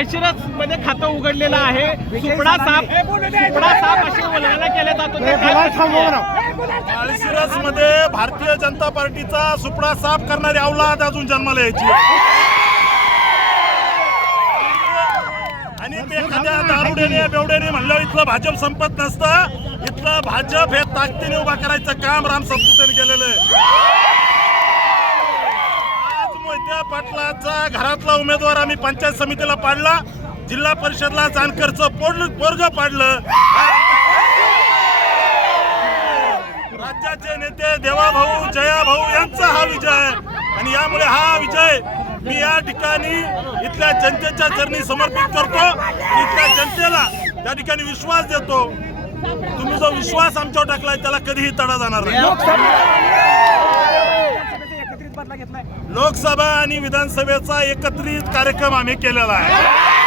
माळशिरस मध्ये खातं उघडलेलं आहे. सुपडा साप अशी वल्गना केल्या जातो. माळशिरस मध्ये भारतीय जनता पार्टीचा सुपडा साफ करणारी औलाद अजून जन्माला यायची आणि ते एखाद्या दारुड्याने बेवड्याने म्हणलं इथलं भाजप संपत नसतं. इथलं भाजप हे ताकदीने उभा करायचं काम राम सातपुतेने केलेलं आहे. आज मोहिते पाटलाचा घरातला उमेदवार आम्ही पंचायत समितीला पाडला, जिल्हा परिषदला जानकरचं पोरग पाडलं. राज्याचे नेते देवाभाऊ जयाभाऊ यांचा हा विजय आणि यामुळे हा विजय मी या ठिकाणी इथल्या जनतेच्या चरणी समर्पित करतो. इथल्या जनतेला त्या ठिकाणी विश्वास देतो. तुम्ही जो विश्वास आमच्यावर टाकलाय त्याला कधीही तडा जाणार नाही. लोकसभा आणि विधानसभेचा एकत्रित कार्यक्रम आम्ही केलेला आहे.